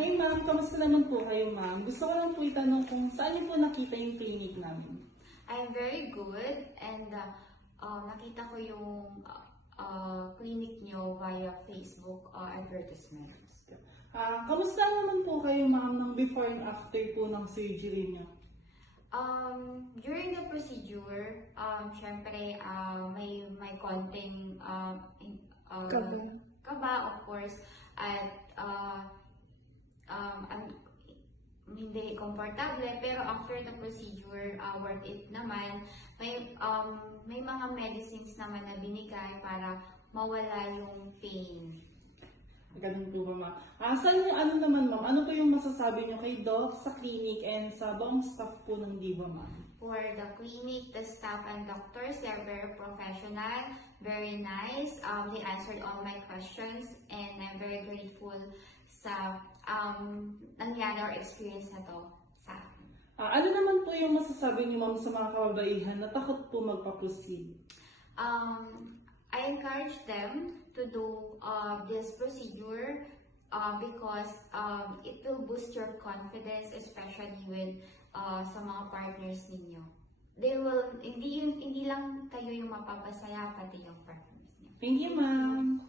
Hi ma'am, kamusta naman po kayo ma'am? Gusto ko lang po itanong kung saan niyo po nakita yung clinic namin. I'm very good and nakita ko yung clinic nyo via Facebook advertisements. Kamusta naman po kayo ma'am ng before and after po ng surgery niyo? During the procedure, syempre may konting kaba of course at hindi komportable, pero after the procedure, worth it naman. May mga medicines naman na binigay para mawala yung pain. Ganun po ba ma'am? Saan yung ano naman ma'am? Ano po yung masasabi niyo kay Doc sa clinic and sa buong staff po ng Diva ma'am? For the clinic, the staff and doctors, they are very professional, very nice. They answered all my questions and I'm very grateful sa nangyari or experience na to sa akin. Ano naman po yung masasabi niyo ma'am sa mga kababaihan na takot po magpa-proceed? I encourage them to do this procedure because it will boost your confidence, especially with sa mga partners ninyo. They will, hindi lang kayo yung mapapasaya, pati yung partners niyo. Thank you ma'am!